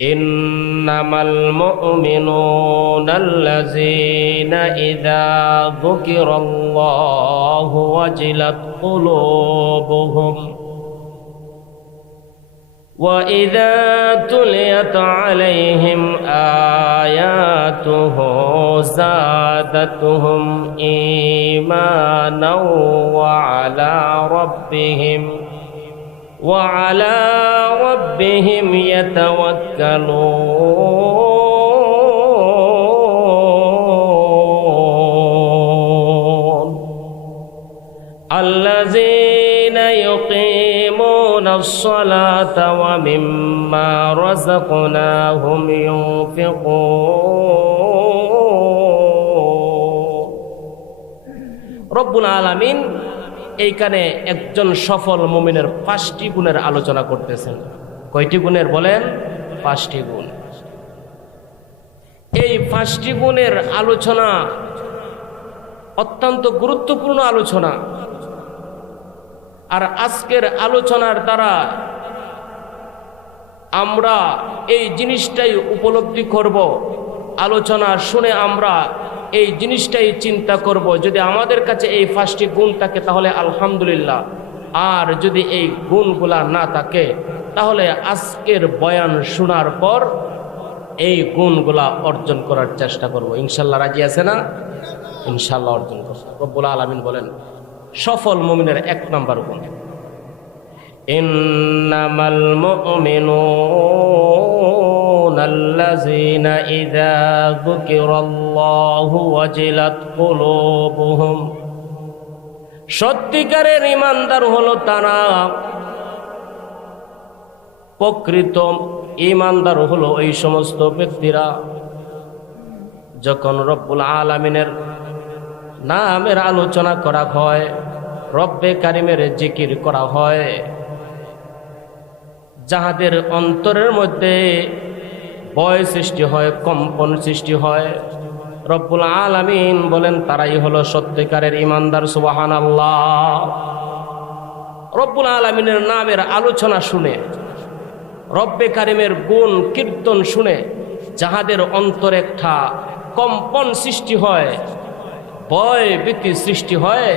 ইন্নামাল মুমিনুনাল্লাযীনা ইযা যুকিরাল্লাহু ওয়াজিলাত কুলুবুহুম ওয়া ইযা তুলিয়াত আলাইহিম আয়াতুহু যাদাতুহুম ঈমানাও ওয়া আলা রাব্বিহিম ইয়াতাওয়াক্কালুন আল্লাযীনা ইউকিমুনাস সালাতা ওয়া মিম্মা রাযাকনাহুম ইউনফিকুন। রব্বুল আলামিন এইখানে একজন সফল মুমিনের 5টি গুণের আলোচনা করতেছেন। কয়টি গুণের বলেন? 5টি গুণ। এই 5টি গুণের আলোচনা অত্যন্ত গুরুত্বপূর্ণ আলোচনা। আর আজকের আলোচনার দ্বারা আমরা এই জিনিসটাই উপলব্ধি করব, আলোচনা শুনে আমরা এই জিনিসটাই চিন্তা করব, যদি আমাদের কাছে এই 5টি গুণ থাকে তাহলে আলহামদুলিল্লাহ, আর যদি এই গুণগুলা না থাকে তাহলে আজকের বয়ান শোনার পর এই গুণগুলা অর্জন করার চেষ্টা করব। ইনশাল্লাহ রাজি আছে না? ইনশাল্লাহ অর্জন করব। রব্বুল আলামিন বলেন সফল মুমিনের 1 নম্বর গুণ, ইন্নামাল মুমিনুনাল্লাযীনা ইযা যুকিরাল্লাহু ওয়াজিলাত কুলুবুহুম। সত্যিকারের ঈমানদার হলো তারা, প্রকৃত ঈমানদার হলো এই সমস্ত ব্যক্তিরা যখন রব্বুল আলামিনের নামের আলোচনা করা হয়, রব্বে কারিমের জিকির করা হয়, যাহাদের অন্তরের মধ্যে ভয় সৃষ্টি হয়, কম্পন সৃষ্টি হয়, রব্বুল আলামিন বলেন তারাই হলো সত্যিকারের ঈমানদার। সুবহানাল্লাহ। রব্বুল আলামিনের নামের আলোচনা শুনে, রব্বে কারিমের গুণ কীর্তন শুনে যাহাদের অন্তরে একটা কম্পন সৃষ্টি হয়, ভয় ভীতি সৃষ্টি হয়,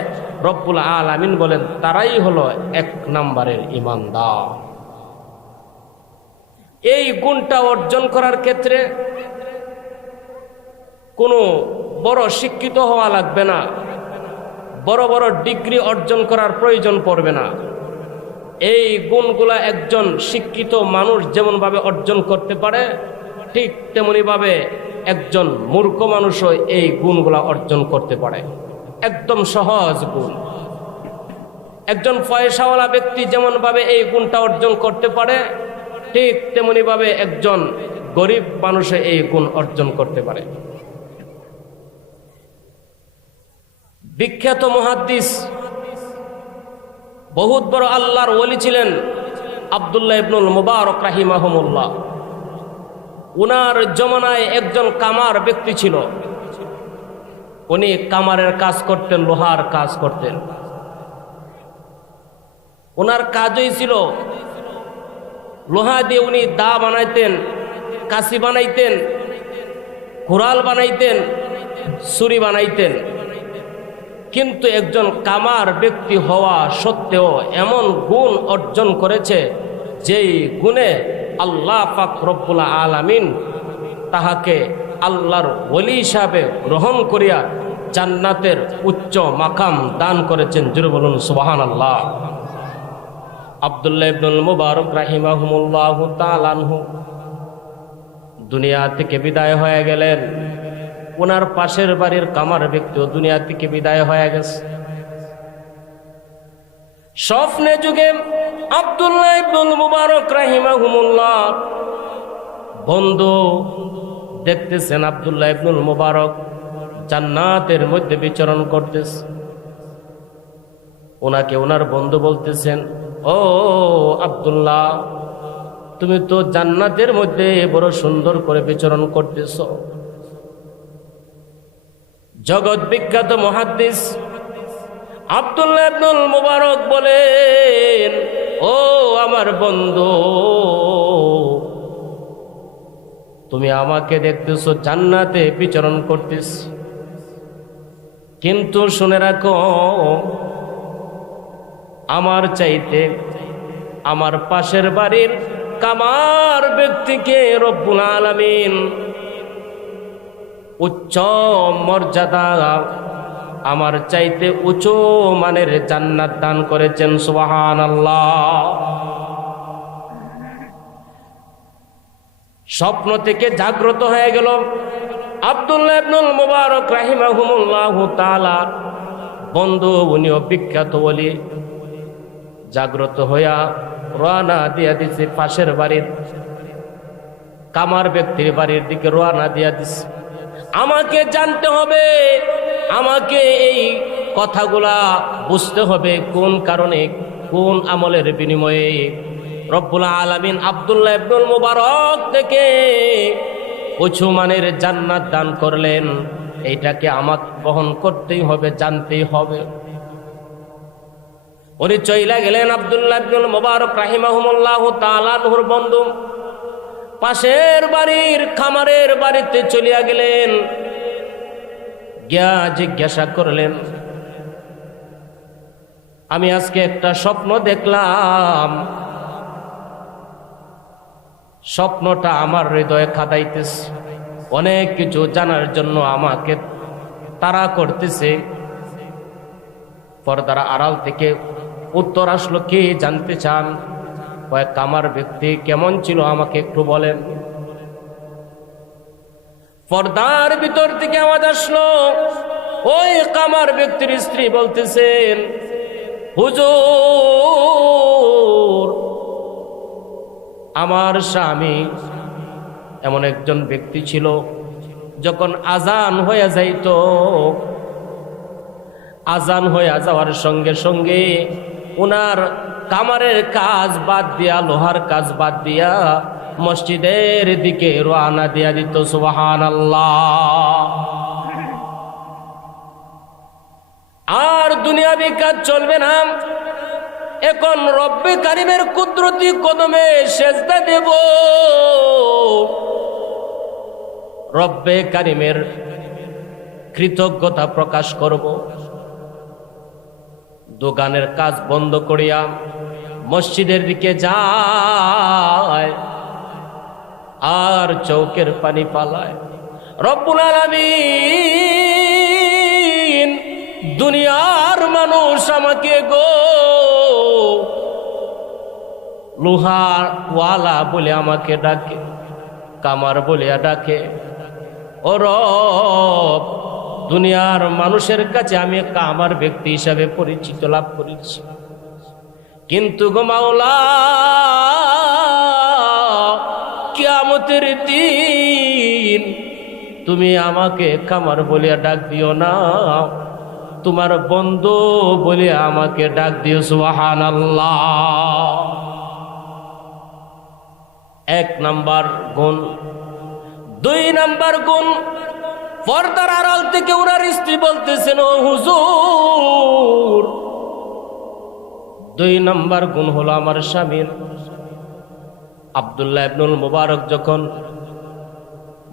রব্বুল আলামিন বলেন তারাই হলো 1 নম্বরের ঈমানদার। এই গুণটা অর্জন করার ক্ষেত্রে কোনো বড় শিক্ষিত হওয়া লাগবে না, বড় বড় ডিগ্রি অর্জন করার প্রয়োজন পড়বে না। এই গুণগুলা একজন শিক্ষিত মানুষ যেমনভাবে অর্জন করতে পারে, ঠিক তেমনিভাবে একজন মূর্খ মানুষও এই গুণগুলা অর্জন করতে পারে। একদম সহজ গুণ। একজন পয়সাওয়ালা ব্যক্তি যেমনভাবে এই গুণটা অর্জন করতে পারে, ঠিক তেমনিভাবে একজন গরিব মানুষে এই গুণ অর্জন করতে পারে। বিখ্যাত মুহাদ্দিস, বহুত বড় আল্লাহর ওলি ছিলেন আব্দুল্লাহ ইবনুল মুবারক রাহিমাহুমুল্লাহ। উনার জমানায় একজন কামার ব্যক্তি ছিল। উনি কামারের কাজ করতেন, লোহার কাজ করতেন। ওনার কাজই ছিল লোহা দিয়ে উনি দা বানাইতেন, কাশি বানাইতেন, কুড়াল বানাইতেন, ছুরি বানাইতেন। কিন্তু একজন কামার ব্যক্তি হওয়া সত্ত্বেও এমন গুণ অর্জন করেছে যেই গুণে আল্লাহ পাক রব্বুল আলামিন তাহাকে আল্লাহর ওলি হিসাবে গ্রহণ করিয়া জান্নাতের উচ্চ মাকাম দান করেছেন। জোরে বলুন সুবহানাল্লাহ। আব্দুল্লাহ ইবনুল মুবারক রাহিমাহুমুল্লাহু তাআলা আনহু দুনিয়া থেকে বিদায় হয়ে গেলেন। ওনার পাশের বাড়ির কামার ব্যক্তিও দুনিয়া থেকে বিদায় হয়ে গেছে। স্বপ্নে যুগে আব্দুল্লাহ ইবনুল মুবারক রাহিমাহুমুল্লাহ বন্ধু দেখতেছেন আব্দুল্লাহ ইবনুল মুবারক জান্নাতের মধ্যে বিচরণ করতেছে। ওনাকে ওনার বন্ধু বলতেছেন, ও আব্দুল্লাহ, তুমি তো জান্নাতের মধ্যে বড় সুন্দর করে বিচরণ করতেছ। জগৎ বিখ্যাত মুহাদ্দিস আব্দুল্লাহ ইবনুল মুবারক বলেন, ও আমার বন্ধু, তুমি আমাকে দেখতেছো জান্নাতে বিচরণ করতেছ, কিন্তু শুনে রাখো আমার চাইতে আমার পাশের বাড়ির কামার ব্যক্তিকে রব্বুল আলামিন উচ্চ মর্যাদা, আমার চাইতে উঁচু মানের জান্নাত দান করেছেন। সুবহানাল্লাহ। স্বপ্ন থেকে জাগ্রত হয়ে গেল আব্দুল্লাহ ইবনুল মুবারক রাহিমাহুমুল্লাহু তাআলা বন্ধু, উনিও বিখ্যাত ওলি। জাগ্রত হইয়া রওনা দিয়া দিছে পাশের বাড়ির কামার ব্যক্তির বাড়ির দিকে রওনা দিয়া দিছে। আমাকে জানতে হবে, আমাকে এই কথাগুলা বুঝতে হবে, কোন কারণে কোন আমলের বিনিময়ে রব্বুল আলামিন আব্দুল্লাহ ইবনুল মুবারক থেকে উঁচু মানের জান্নাত দান করলেন। এইটাকে আমাকে বহন করতেই হবে, জানতেই হবে। উনি চইলা গেলেন আব্দুল্লাহ ইবনুল মুবারক রাহিমাহুমুল্লাহু তাআলা নূর বন্ধু পাশের বাড়ির খামারের বাড়িতে চলিয়া গেলেন। গিয়া জিজ্ঞাসা করলেন, আমি আজকে একটা স্বপ্ন দেখলাম, স্বপ্নটা আমার হৃদয়ে খাদাইতেছে, অনেক কিছু জানার জন্য আমাকে তাড়া করতেছে। পর্দার আড়াল থেকে উত্তর আসলো, কে জানতে চান? কয়েক কামার ব্যক্তি কেমন ছিল আমাকে একটু বলেন। পর্দার ভিতর থেকে আওয়াজ আসলো, ওই কামার ব্যক্তির স্ত্রী বলতেছেন, হুজুর, আমার স্বামী এমন একজন ব্যক্তি ছিল, যখন আজান হয়ে যাইত, আজান হয়ে যাওয়ার সঙ্গে সঙ্গে উনার কামারের কাজ বাদ দিয়া, লোহার কাজ বাদ দিয়া মসজিদের দিকে রওনা দিয়া দিত। সুবহানাল্লাহ। আর দুনিয়াবি কাজ চলবে না, এখন রব্বে কারিমের কুদরতি কদমে সেজদা দেব, রব্বে কারিমের কৃতজ্ঞতা প্রকাশ করব। দোকানের কাজ বন্ধ করিয়া মসজিদের দিকে যায় আর চৌকের পানি পালায়। রব্বুল আলামিন দুনিয়ার মানুষ আমাকে গো লোহার ওয়ালা বলে আমাকে ডাকে, কামার বলিয়া ডাকে। ও রব, দুনিয়ার মানুষের কাছে আমি কামার ব্যক্তি হিসাবে পরিচিত লাভ করেছি, কিন্তু গো মাওলা, কিয়ামতের দিন তুমি আমাকে কামার বলিয়া ডাক দিও না, তোমার বন্ধু বলে আমাকে ডাক দিও। সুবহানাল্লাহ। এক নাম্বার গুণ। দুই নাম্বার গুণ, পর্দার আড়াল থেকে ওনার স্ত্রী বলতেছেন, ও হুজুর, দুই নাম্বার গুণ হলো আমার স্বামীর। আব্দুল্লাহ ইবনুল মুবারক যখন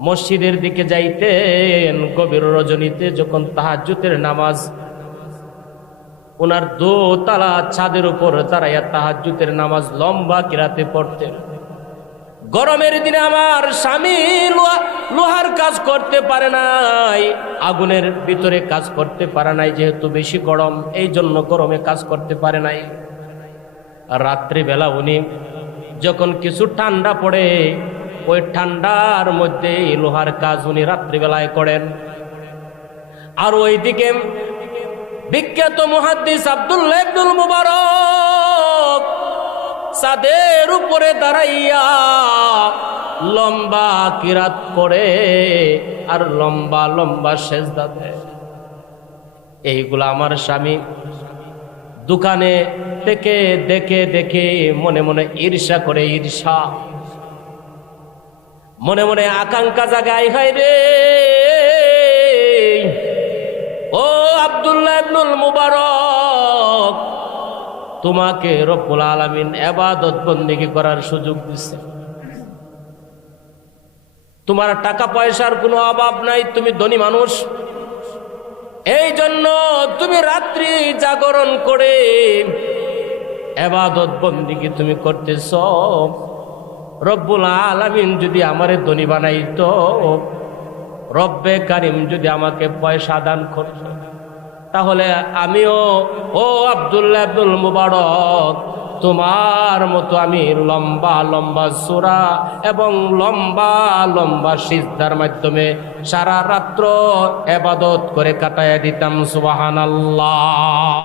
মসজিদের দিকে যাইতেন গভীর রজনীতে, যখন তাহাজ্জুদের নামাজ, ওনার দোতলা ছাদের উপর দাঁড়াইয়া তাহাজ্জুদের নামাজ লম্বা কিরাতে পড়তেন। গরমের দিনে আমার স্বামী লোহার কাজ করতে পারে নাই, আগুনের ভিতরে কাজ করতে পারে নাই, যেহেতু বেশি গরম, এই জন্য গরমে কাজ করতে পারে নাই। রাত্রিবেলা উনি যখন কিছু ঠান্ডা পড়ে, ওই ঠান্ডার মধ্যে লোহার কাজ উনি রাত্রিবেলায় করেন। আর ওইদিকে বিখ্যাত মুহাদ্দিস আব্দুল্লাহ ইবনুল মুবারক ছাদের উপরে দাঁড়াইয়া লম্বা কিরাত করে আর লম্বা লম্বা সেজদা দেয়। এইগুলা আমার স্বামী দোকানে থেকে দেখে দেখে মনে মনে ঈর্ষা করে, ঈর্ষা মনে মনে আকাঙ্ক্ষা জাগায়, হয় রে ও আব্দুল্লাহ ইবনুল মুবারক, তোমাকে রব্বুল আলামিন ইবাদত বন্দেগী করার সুযোগ দিচ্ছে, তোমার টাকা পয়সার কোনো অভাব নাই, তুমি ধনী মানুষ, এই জন্য তুমি রাত্রি জাগরণ করে ইবাদত বন্দেগী তুমি করতেছ। রব্বুল আলামিন যদি আমারে ধনী বানাইতো, রব্বে কারিম যদি আমাকে পয়সা দান করত, তাহলে আমিও ও আব্দুল্লাহ ইবনুল মুবারক তোমার মতো আমি লম্বা লম্বা সূরা এবং লম্বা লম্বা সিজদার মাধ্যমে সারা রাত্র ইবাদত করে কাটাইয়া দিতাম। সুবহানাল্লাহ।